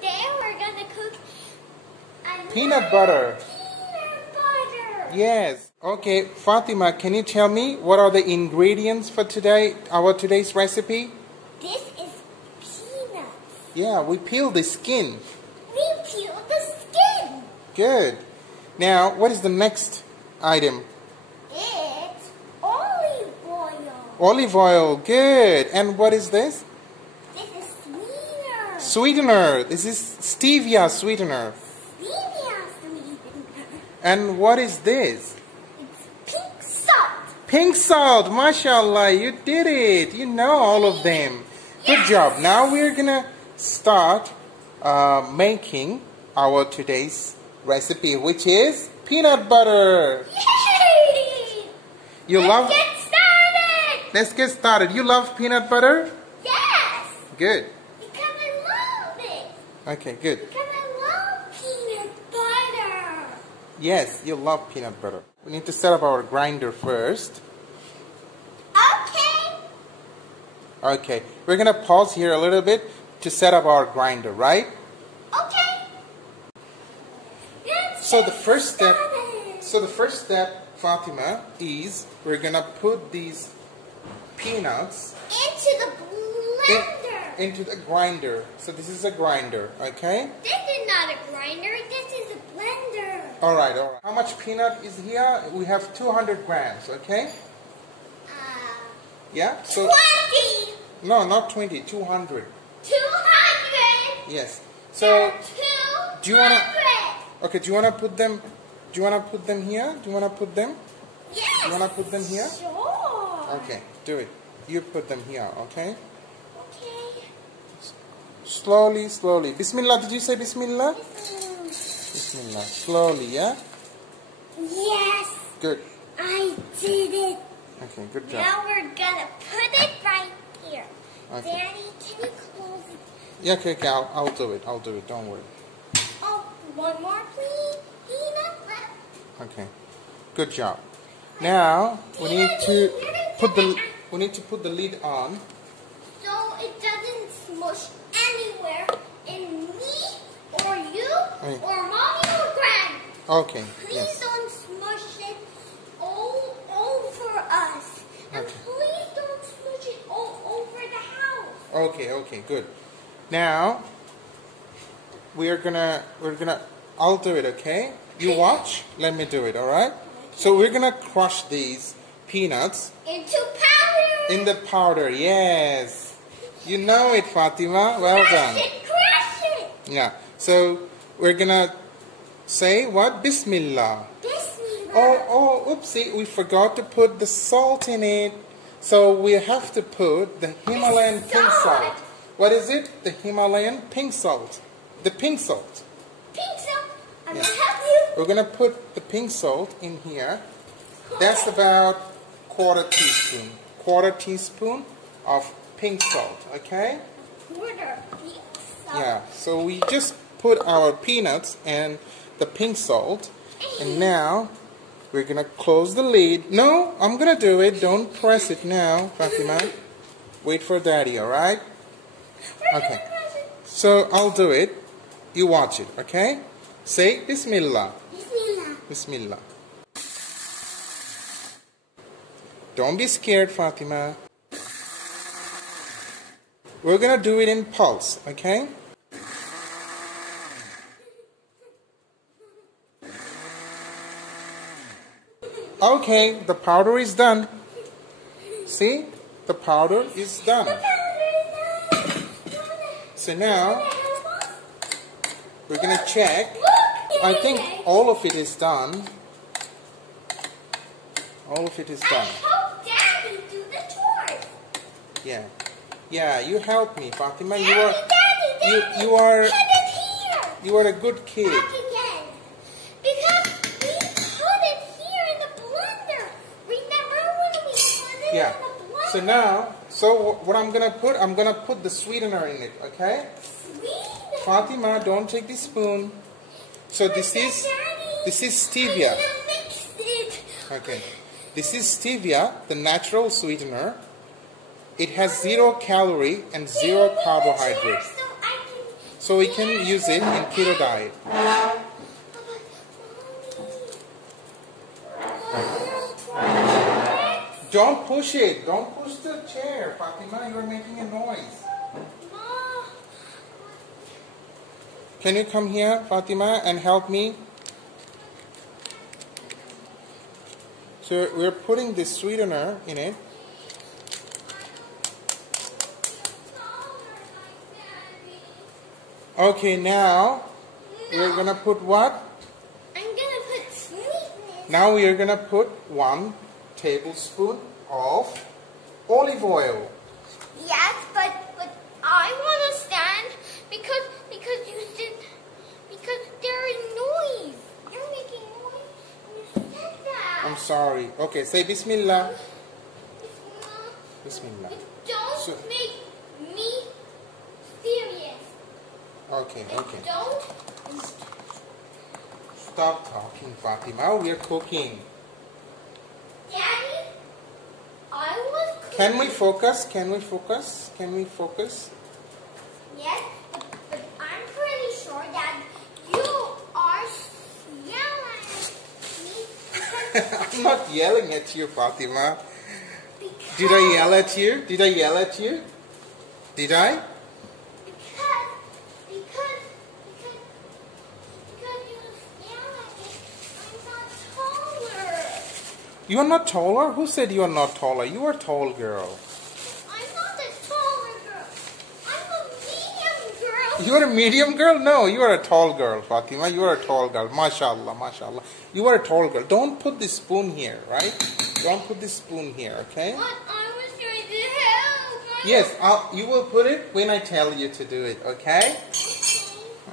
today we're gonna cook peanut butter. Peanut butter. Yes. Okay, Fatima, can you tell me what are the ingredients for today? Our today's recipe? This is peanuts. Yeah, we peel the skin. We peel the skin. Good. Now, what is the next item? It's olive oil. Olive oil. Good. And what is this? This is sweetener. Sweetener. This is stevia sweetener. Stevia sweetener. And what is this? It's pink salt. Pink salt. Mashallah, you did it. You know all of them. Good Yes. job. Now we're gonna start making our today's recipe, which is peanut butter. Yay! You love? Get started. Let's get started. You love peanut butter? Yes. Good. Because I love it. Okay, good. Because I love peanut butter. Yes, you love peanut butter. We need to set up our grinder first. Okay. Okay, we're gonna pause here a little bit to set up our grinder, right? Okay. So the first step, Fatima, is we're gonna put these peanuts Into the blender. into the grinder. So this is a grinder, okay? This is not a grinder. This is a blender. All right, all right. How much peanut is here? We have 200 grams, okay? Yeah. So 20. no, not 20, 200. 200. Yes. So 200. do you wanna? Okay. Do you wanna put them? Do you wanna put them here? Do you wanna put them? Yes. You wanna put them here? Sure. Okay. Do it. You put them here, okay? Okay. Slowly, slowly. Bismillah. Did you say Bismillah? Bismillah. Slowly, yeah? Yes. Good. I did it. Okay, good job. Now we're gonna put it right here. Okay. Daddy, can you close it? Yeah, okay, okay. I'll do it. I'll do it. Don't worry. Oh, one more, please. Peanut left. Okay. Good job. Now we need to put the lid on. So it doesn't smush anywhere in me or you or mommy or grand. Okay. Please Yes. don't smush it all over us. And Okay. please don't smush it all over the house. Okay. Okay. Good. Now we're gonna. I'll do it. Okay. You watch. Let me do it. All right. So we're gonna crush these peanuts Into powder. in the powder. Yes. You know it, Fatima. Well done. Crush it. Yeah. So we're gonna say what? Bismillah. Bismillah. Oh, oopsie. We forgot to put the salt in it. So we have to put the Himalayan pink salt. What is it? The Himalayan pink salt. The pink salt. Pink salt. I'm Yeah. gonna help you. We're gonna put the pink salt in here. That's about quarter teaspoon of pink salt, okay? Quarter pink salt. Yeah, so we just put our peanuts and the pink salt, and now we're gonna close the lid. No, I'm gonna do it. Don't press it now, Fatima. Wait for Daddy, alright? Okay. So I'll do it. You watch it, okay? Say Bismillah. Bismillah. Bismillah. Don't be scared, Fatima. We're gonna do it in pulse, okay? Okay, the powder is done. See? The powder is done. So now, we're gonna check. I think all of it is done. All of it is done. Help Daddy do the chores. Yeah. Yeah, you help me, Fatima. Daddy, You are Put it here. you are a good kid. Back again. Because we put it here in the blender. Remember when we put it Yeah. in the blender? So now, what I'm gonna put the sweetener in it, okay? Sweet. Fatima, don't take the spoon. So this is stevia. I'm gonna mix it. Okay. This is stevia, the natural sweetener. It has 0 calorie and 0 carbohydrates. So I can so we can use it in keto diet. Don't push it. Don't push the chair, Fatima. You are making a noise. Can you come here, Fatima, and help me? So we're putting the sweetener in it. Okay, now we're gonna put what? I'm gonna put sweetness. Now we are gonna put 1 tablespoon of olive oil. Yes, but I want to stand because you said because there is noise. You're making noise. And you said that. I'm sorry. Okay, say Bismillah. Bismillah. Bismillah. But don't So- make me serious. Okay, okay. Don't. Stop talking, Fatima. We are cooking. Daddy, I was cooking. Can we focus? Can we focus? Can we focus? Yes, but I'm pretty sure that you are yelling at me because I'm not yelling at you, Fatima. Did I yell at you? Did I yell at you? Did I? Because you yell at me, I'm not taller. You are not taller? Who said you are not taller? You are a tall girl. I'm not a taller girl. I'm a medium girl. You are a medium girl? No, you are a tall girl, Fatima. You are a tall girl. MashaAllah, MashaAllah. You are a tall girl. Don't put the spoon here, right? Don't put the spoon here, okay? But I was trying to help. Yes, you will put it when I tell you to do it, okay? Okay.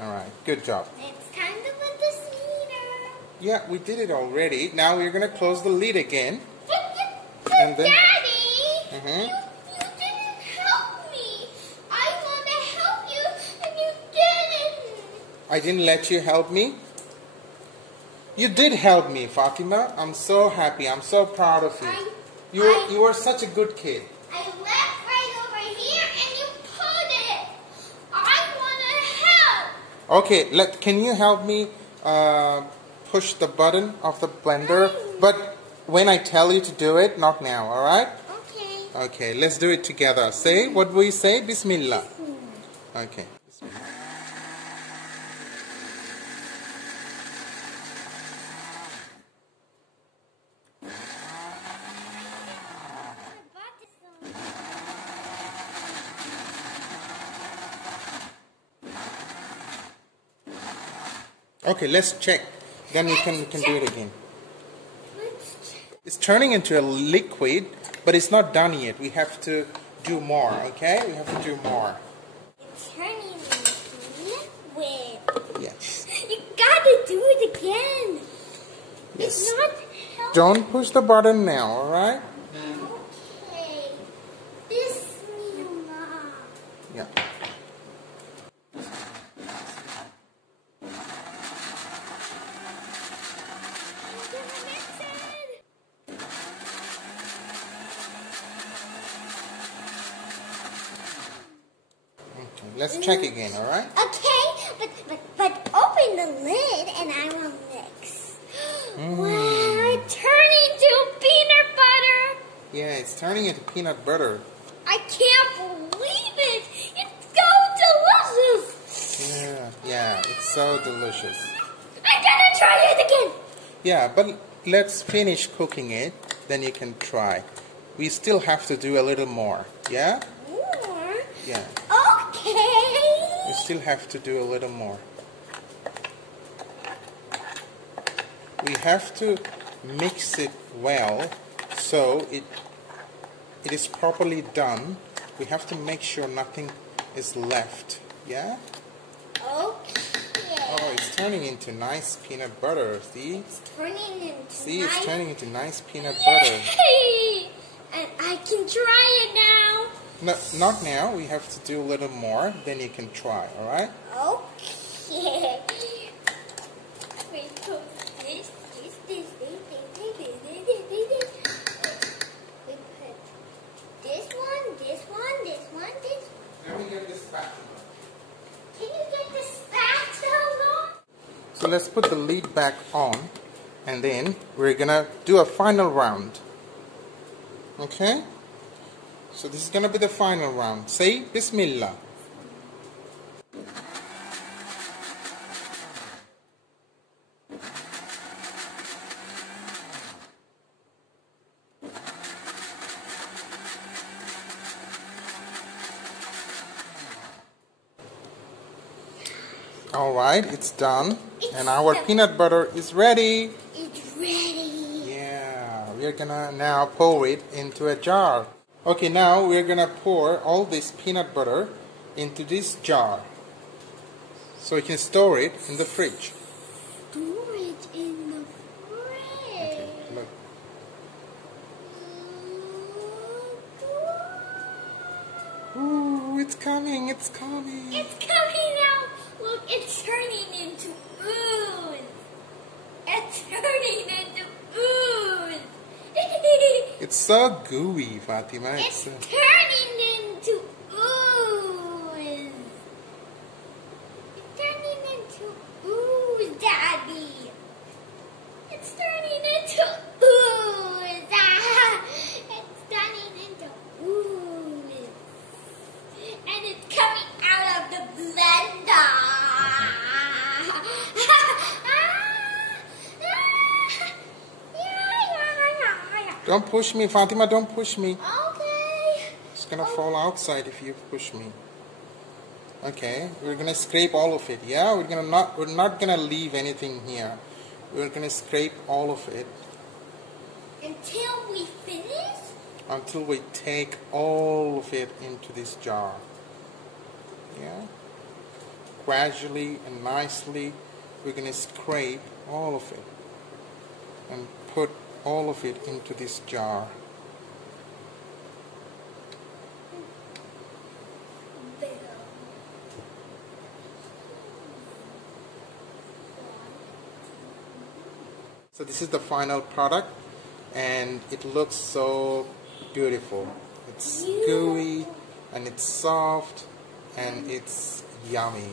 Alright, good job. It's time to put the sweetener. Yeah, we did it already. Now we're going to close the lid again. But And then- Daddy, Mhm. you didn't help me. I want to help you, and you didn't. I didn't let you help me? You did help me, Fatima. I'm so happy. I'm so proud of you. You are such a good kid. I left right over here, and you put it. I want to help. Okay, can you help me push the button of the blender? But when I tell you to do it, not now, alright? Okay. Okay, let's do it together. Say, what do we say? Bismillah. Okay. Okay, let's check. Then we can do it again. Let's check. It's turning into a liquid, but it's not done yet. We have to do more, okay? We have to do more. It's turning into liquid. Yes. You gotta do it again. Yes. It's not helping. Don't push the button now, alright? Okay. Bismillah. Yeah. Okay, let's check again, alright? Okay, but open the lid and I will mix. Wow, it's turning to peanut butter. Yeah, it's turning into peanut butter. I can't believe it. It's so delicious. Yeah, it's so delicious. I'm gonna try it again. Yeah, but let's finish cooking it, then you can try. We still have to do a little more, yeah? More? Yeah, Okay. we still have to do a little more. We have to mix it well so it is properly done. We have to make sure nothing is left, yeah? Okay. Oh, it's turning into nice peanut butter, see? It's turning into See, it's nice- turning into nice peanut butter. Yay! And I can try it now. No, not now. We have to do a little more. Then you can try. All right? Okay. Wait, so this. We put this one. Let me get this back. Can you get So let's put the lid back on, and then we're gonna do a final round. Okay? So this is gonna be the final round. Say Bismillah. Alright, it's done. And our peanut butter is ready. It's ready. Yeah, we're gonna now pour it into a jar. Okay, now we're gonna pour all this peanut butter into this jar, so we can store it in the fridge. Storage in the fridge. Okay, look. Ooh, it's coming, it's coming. It's coming out. Look, it's turning into ooze. It's turning into ooze. It's so gooey, Fatima. It's turning into ooze. It's turning into ooze, Daddy. It's turning into ooze. It's turning into ooze. And it's coming out of the blender. Don't push me, Fatima, don't push me. Okay. It's gonna fall outside if you push me. Okay, we're gonna scrape all of it. Yeah, we're not gonna leave anything here. We're gonna scrape all of it Until we finish? until we take all of it into this jar. Yeah. Gradually and nicely, we're gonna scrape all of it and put all of it into this jar. So this is the final product, and it looks so beautiful. It's gooey and it's soft and it's yummy.